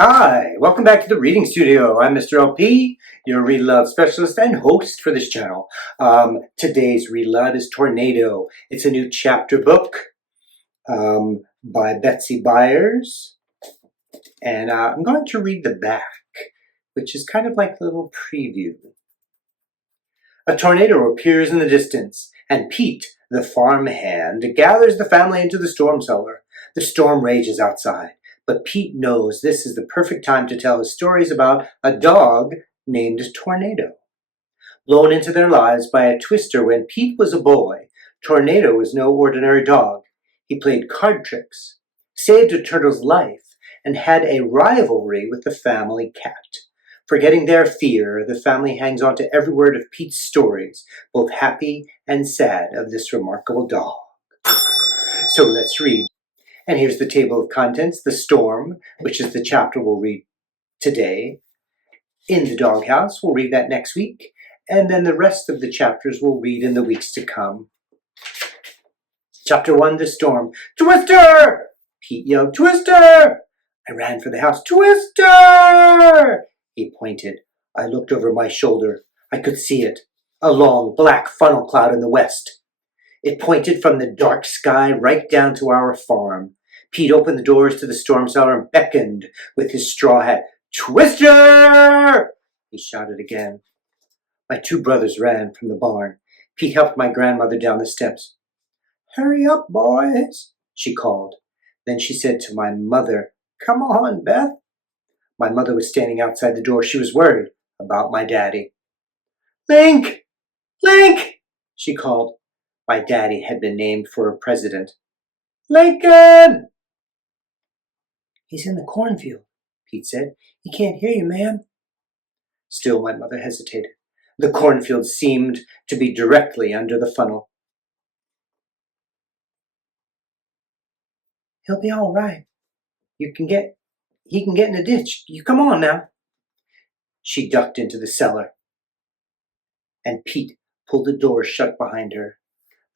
Hi, welcome back to the reading studio. I'm Mr. LP, your Read Aloud specialist and host for this channel. Today's Read Aloud is Tornado. It's a new chapter book by Betsy Byars. And I'm going to read the back, which is kind of like a little preview. A tornado appears in the distance, and Pete, the farmhand, gathers the family into the storm cellar. The storm rages outside, but Pete knows this is the perfect time to tell his stories about a dog named Tornado. Blown into their lives by a twister when Pete was a boy, Tornado was no ordinary dog. He played card tricks, saved a turtle's life, and had a rivalry with the family cat. Forgetting their fear, the family hangs on to every word of Pete's stories, both happy and sad, of this remarkable dog. So let's read. And here's the table of contents. The Storm, which is the chapter we'll read today. In the Doghouse, we'll read that next week. And then the rest of the chapters we'll read in the weeks to come. Chapter 1, The Storm. Twister! Pete yelled, Twister! I ran for the house. Twister! He pointed. I looked over my shoulder. I could see it. A long black funnel cloud in the west. It pointed from the dark sky right down to our farm. Pete opened the doors to the storm cellar and beckoned with his straw hat. Twister! He shouted again. My two brothers ran from the barn. Pete helped my grandmother down the steps. Hurry up, boys, she called. Then she said to my mother, Come on, Beth. My mother was standing outside the door. She was worried about my daddy. Link! Link! She called. My daddy had been named for a president. Lincoln! He's in the cornfield, Pete said. He can't hear you, ma'am. Still, my mother hesitated. The cornfield seemed to be directly under the funnel. He'll be all right. He can get in a ditch. You come on now. She ducked into the cellar, and Pete pulled the door shut behind her.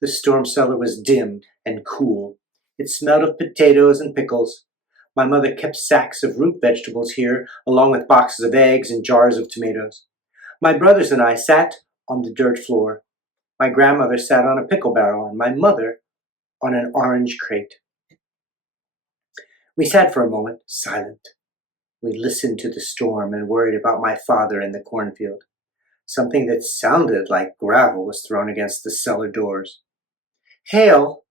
The storm cellar was dim and cool. It smelled of potatoes and pickles. My mother kept sacks of root vegetables here, along with boxes of eggs and jars of tomatoes. My brothers and I sat on the dirt floor. My grandmother sat on a pickle barrel, and my mother on an orange crate. We sat for a moment, silent. We listened to the storm and worried about my father in the cornfield. Something that sounded like gravel was thrown against the cellar doors. Hail,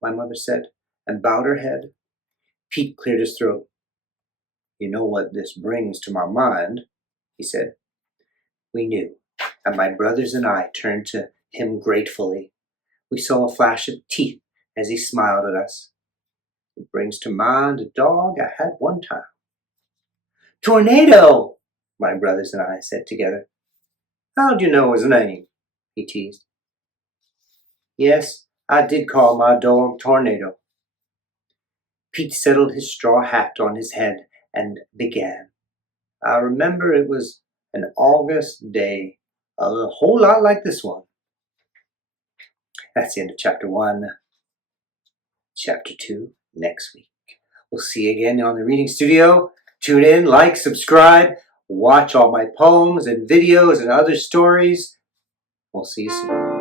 my mother said, and bowed her head. Pete cleared his throat. You know what this brings to my mind, he said. We knew, and my brothers and I turned to him gratefully. We saw a flash of teeth as he smiled at us. It brings to mind a dog I had one time. Tornado, my brothers and I said together. How'd you know his name? He teased. Yes, I did call my dog Tornado. Pete settled his straw hat on his head and began. I remember it was an August day, a whole lot like this one. That's the end of chapter 1. Chapter 2 next week. We'll see you again on the reading studio. Tune in, like, subscribe, watch all my poems and videos and other stories. We'll see you soon.